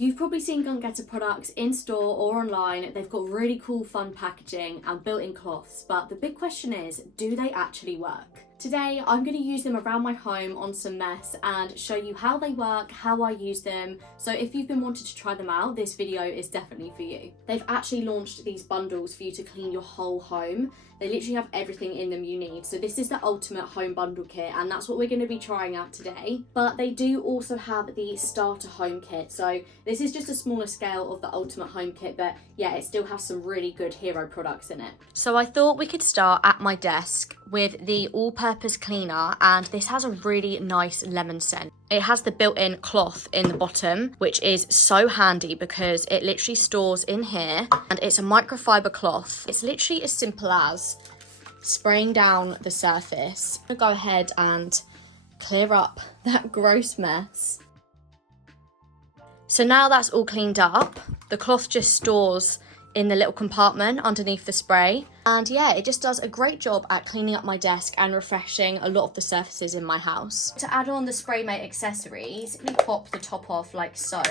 You've probably seen Gunk products in store or online. They've got really cool fun packaging and built-in cloths, but the big question is, do they actually work? Today, I'm going to use them around my home on some mess and show you how they work, how I use them. So if you've been wanting to try them out, this video is definitely for you. They've actually launched these bundles for you to clean your whole home. They literally have everything in them you need. So this is the ultimate home bundle kit, and that's what we're going to be trying out today. But they do also have the starter home kit. So this is just a smaller scale of the ultimate home kit, but yeah, it still has some really good hero products in it. So I thought we could start at my desk with the all-purpose cleaner, and this has a really nice lemon scent. It has the built-in cloth in the bottom, which is so handy because it literally stores in here, and it's a microfiber cloth. It's literally as simple as spraying down the surface. I'm gonna go ahead and clear up that gross mess. So now that's all cleaned up, the cloth just stores in the little compartment underneath the spray. And yeah, it just does a great job at cleaning up my desk and refreshing a lot of the surfaces in my house. To add on the Spray Mate accessories, you pop the top off like so,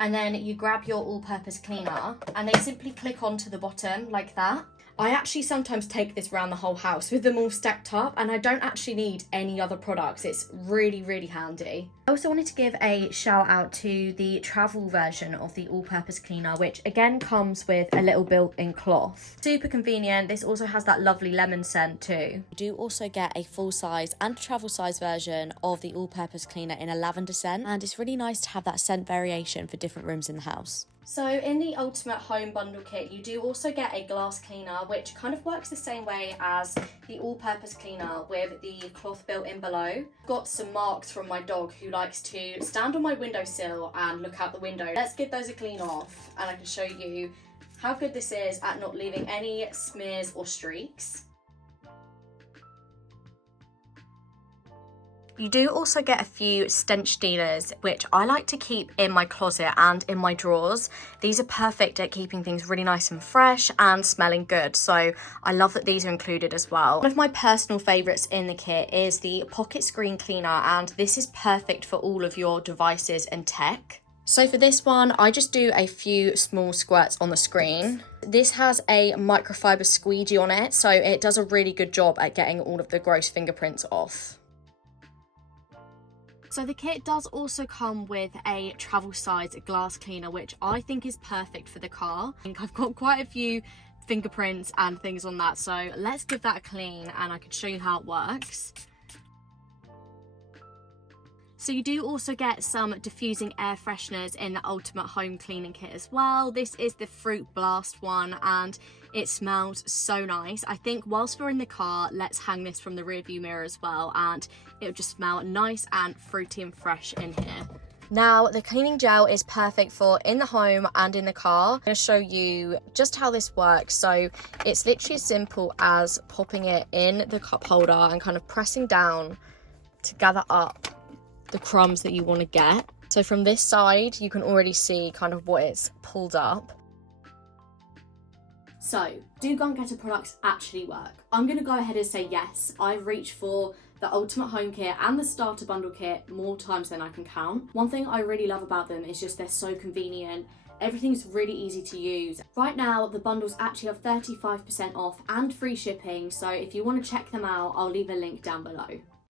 and then you grab your all-purpose cleaner and they simply click onto the bottom like that. I actually sometimes take this around the whole house with them all stacked up, and I don't actually need any other products. It's really, really handy. I also wanted to give a shout out to the travel version of the all-purpose cleaner, which again comes with a little built-in cloth. Super convenient. This also has that lovely lemon scent too. You do also get a full size and travel size version of the all-purpose cleaner in a lavender scent, and it's really nice to have that scent variation for different rooms in the house. So in the Ultimate Home Bundle Kit, you do also get a glass cleaner, which kind of works the same way as the all-purpose cleaner with the cloth built in below. I've got some marks from my dog who likes to stand on my windowsill and look out the window. Let's give those a clean off, and I can show you how good this is at not leaving any smears or streaks. You do also get a few stench stealers, which I like to keep in my closet and in my drawers. These are perfect at keeping things really nice and fresh and smelling good, so I love that these are included as well. One of my personal favourites in the kit is the pocket screen cleaner, and this is perfect for all of your devices and tech. So for this one, I just do a few small squirts on the screen. This has a microfiber squeegee on it, so it does a really good job at getting all of the gross fingerprints off. So the kit does also come with a travel size glass cleaner, which I think is perfect for the car. I think I've got quite a few fingerprints and things on that, so let's give that a clean and I can show you how it works. So you do also get some diffusing air fresheners in the Ultimate Home Cleaning Kit as well. This is the Fruit Blast one, and it smells so nice. I think whilst we're in the car, let's hang this from the rear view mirror as well, and it'll just smell nice and fruity and fresh in here. Now, the cleaning gel is perfect for in the home and in the car. I'm going to show you just how this works. So it's literally as simple as popping it in the cup holder and kind of pressing down to gather up the crumbs that you want to get. So from this side, you can already see kind of what it's pulled up. So, do Gunk products actually work? I'm going to go ahead and say yes. I've reached for the Ultimate Home Kit and the Starter Bundle Kit more times than I can count. One thing I really love about them is just they're so convenient. Everything's really easy to use. Right now, the bundles actually have 35% off and free shipping, so if you want to check them out, I'll leave a link down below.